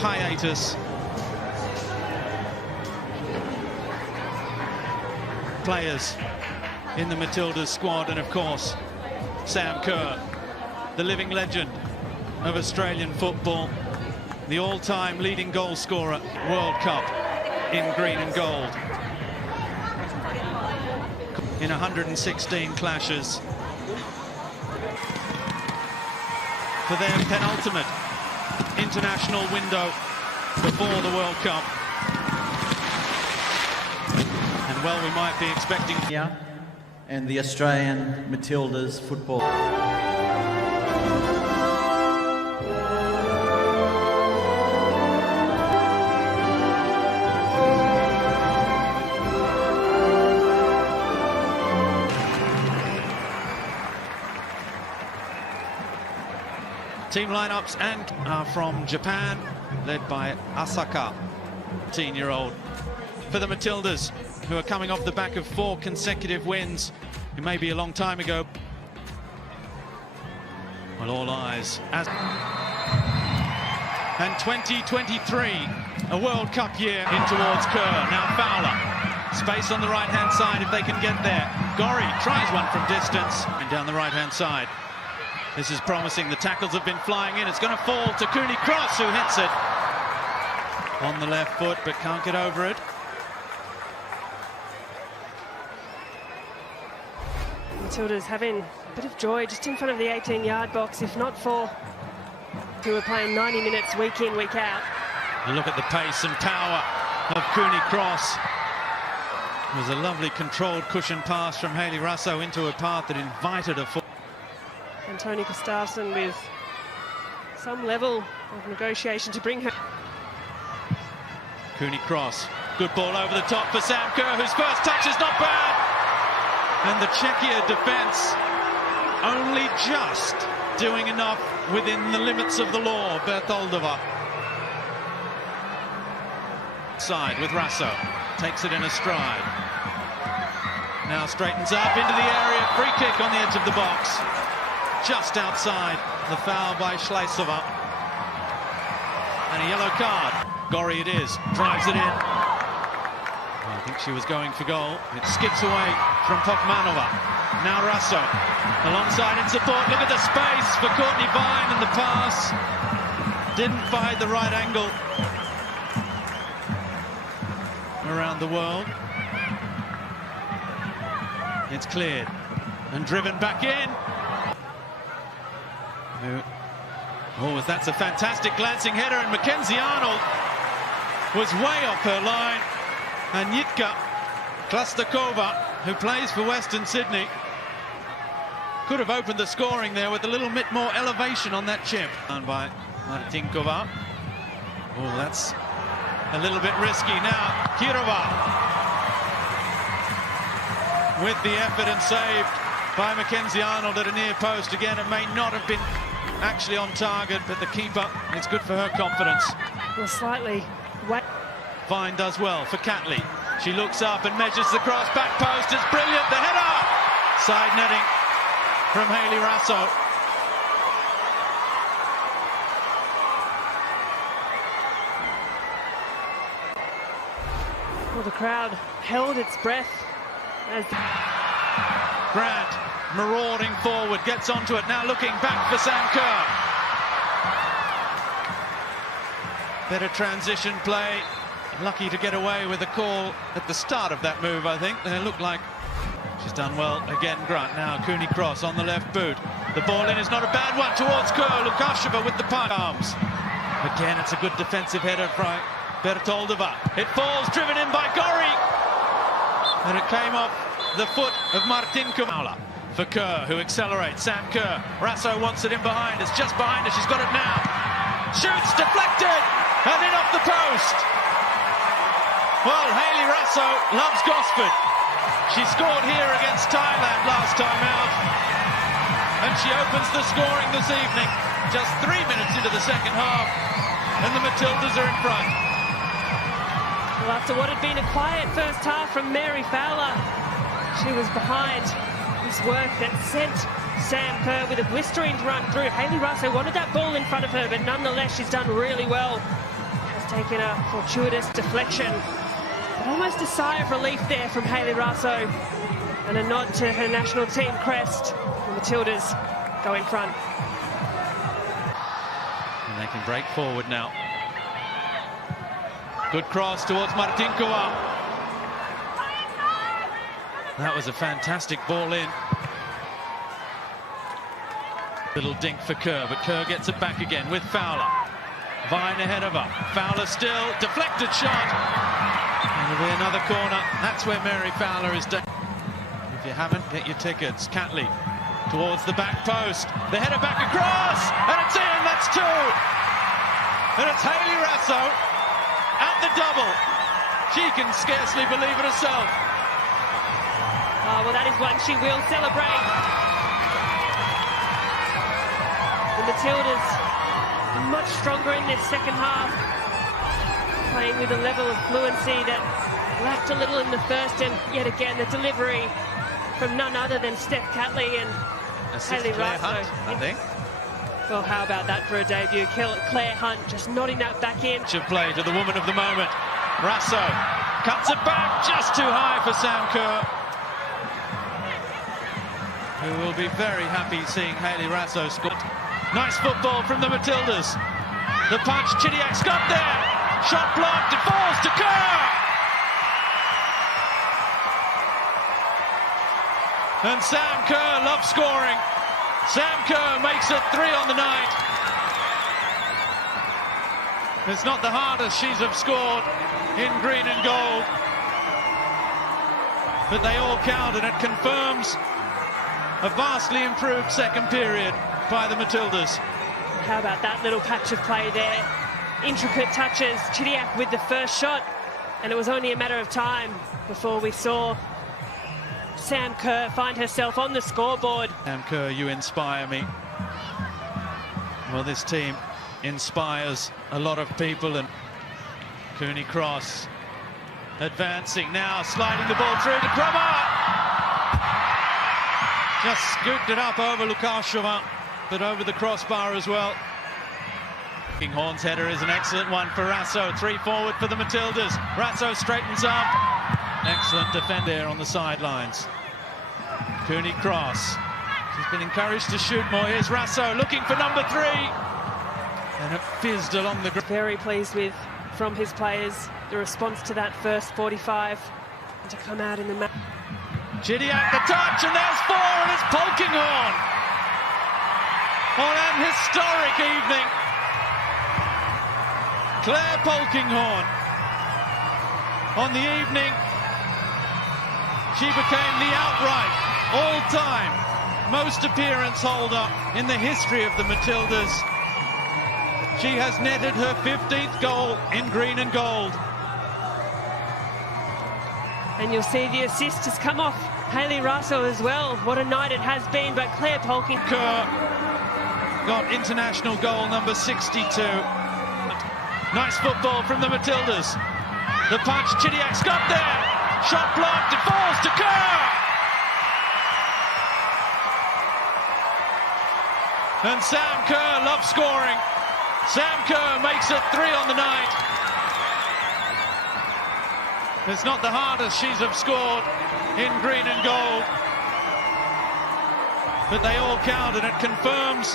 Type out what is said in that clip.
hiatus. Players in the Matildas squad, and of course Sam Kerr, the living legend of Australian football, the all-time leading goal scorer, World Cup in green and gold, in 116 clashes, for their penultimate international window before the World Cup. And well, we might be expecting here and the Australian Matildas football. Team lineups and are from Japan, led by Asaka, 18-year-old. For the Matildas, who are coming off the back of 4 consecutive wins, it may be a long time ago. Well, all eyes. And 2023, a World Cup year in towards Kerr. Now Fowler, space on the right-hand side if they can get there. Gorry tries one from distance and down the right-hand side. This is promising. The tackles have been flying in. It's going to fall to Cooney Cross, who hits it on the left foot, but can't get over it. Matilda's having a bit of joy just in front of the 18-yard box, if not for who are playing 90 minutes week in, week out. And look at the pace and power of Cooney Cross. It was a lovely controlled cushion pass from Hayley Raso into a path that invited a fall. And Tony Gustafsson with some level of negotiation to bring her. Cooney Cross, good ball over the top for Sam Kerr, whose first touch is not bad. And the Czechia defence only just doing enough within the limits of the law. Bertoldova. Side with Raso, takes it in a stride. Now straightens up into the area, free kick on the edge of the box. Just outside the foul by Schleisova. And a yellow card. Gorry it is, drives it in. I think she was going for goal. It skips away from Pokmanova. Now Raso, alongside in support. Look at the space for Courtney Vine, and the pass didn't find the right angle around the world. It's cleared and driven back in. Oh, that's a fantastic glancing header, and Mackenzie Arnold was way off her line. And Jitka Klastakova, who plays for Western Sydney, could have opened the scoring there with a little bit more elevation on that chip. Done by Martinkova. Oh, that's a little bit risky now. Kirova with the effort and saved by Mackenzie Arnold at a near post. Again, it may not have been actually on target, but the keeper, it's good for her confidence. Well, slightly wet. Vine does well for Catley. She looks up and measures the cross, back post, it's brilliant, the header! Side netting from Hayley Raso. Well, the crowd held its breath as Grant marauding forward, gets onto it, now looking back for Sam Kerr. Better transition play. Lucky to get away with a call at the start of that move, I think. It looked like she's done well. Again, Grant now, Cooney Cross on the left boot. The ball in is not a bad one towards Kerr. Lukasheva with the arms. Again, it's a good defensive header from Bertoldova. It falls, driven in by Gorry. And it came off the foot of Martinkova. For Kerr, who accelerates. Sam Kerr. Raso wants it in behind. It's just behind her. She's got it now. Shoots, deflected, and in off the post. Well, Hayley Raso loves Gosford. She scored here against Thailand last time out. And she opens the scoring this evening. Just 3 minutes into the second half. And the Matildas are in front. Well, after what had been a quiet first half from Mary Fowler, she was behind this work that sent Sam Kerr with a blistering run through. Hayley Raso wanted that ball in front of her, but nonetheless, she's done really well taken a fortuitous deflection. But almost a sigh of relief there from Hayley Raso, and a nod to her national team crest. The Matildas go in front. And they can break forward now. Good cross towards Martinkoa. That was a fantastic ball in. Little dink for Kerr, but Kerr gets it back again with Fowler. Vine ahead of her. Fowler still. Deflected shot. And there'll be another corner. That's where Mary Fowler is done. If you haven't, get your tickets. Catley towards the back post. The header back across. And it's in. That's two. And it's Hayley Raso at the double. She can scarcely believe it herself. Oh, well, that is one she will celebrate. The Matildas are much stronger in this second half, playing with a level of fluency that lacked a little in the first, and yet again the delivery from none other than Steph Catley and Hayley Claire Raso. Hunt, I think. Well, how about that for a debut? Claire Hunt just nodding that back in. Should play to the woman of the moment. Raso cuts it back, just too high for Sam Kerr, who will be very happy seeing Hayley Raso score. Nice football from the Matildas. The punch, Chidiak's got there. Shot blocked, it falls to Kerr. And Sam Kerr loves scoring. Sam Kerr makes it 3 on the night. It's not the hardest she's have scored in green and gold, but they all count, and it confirms a vastly improved second period by the Matildas. How about that little patch of play there? Intricate touches, Chidiak with the first shot, and it was only a matter of time before we saw Sam Kerr find herself on the scoreboard. Sam Kerr, you inspire me. Well, this team inspires a lot of people, and Cooney Cross advancing now, sliding the ball through to Cromer. Just scooped it up over Lukasheva, but over the crossbar as well. Horn's header is an excellent one for Raso. 3 forward for the Matildas. Raso straightens up. Excellent defend there on the sidelines. Cooney Cross. She's been encouraged to shoot more. Here's Raso looking for number 3. And it fizzed along the ground. Very pleased with, from his players, the response to that first 45 and to come out in the match. Chidiak the touch, and there's 4, and it's Polkinghorne on an historic evening. Claire Polkinghorne on the evening she became the outright all-time most appearance holder in the history of the Matildas. She has netted her 15th goal in green and gold. And you'll see the assist has come off Hayley Raso as well. What a night it has been, but Claire Polkinghorne. Kerr got international goal number 62. Nice football from the Matildas. The punch, Chidiak's got there. Shot blocked, it falls to Kerr. And Sam Kerr loves scoring. Sam Kerr makes it 3 on the night. It's not the hardest she's have scored in green and gold, but they all count, and it confirms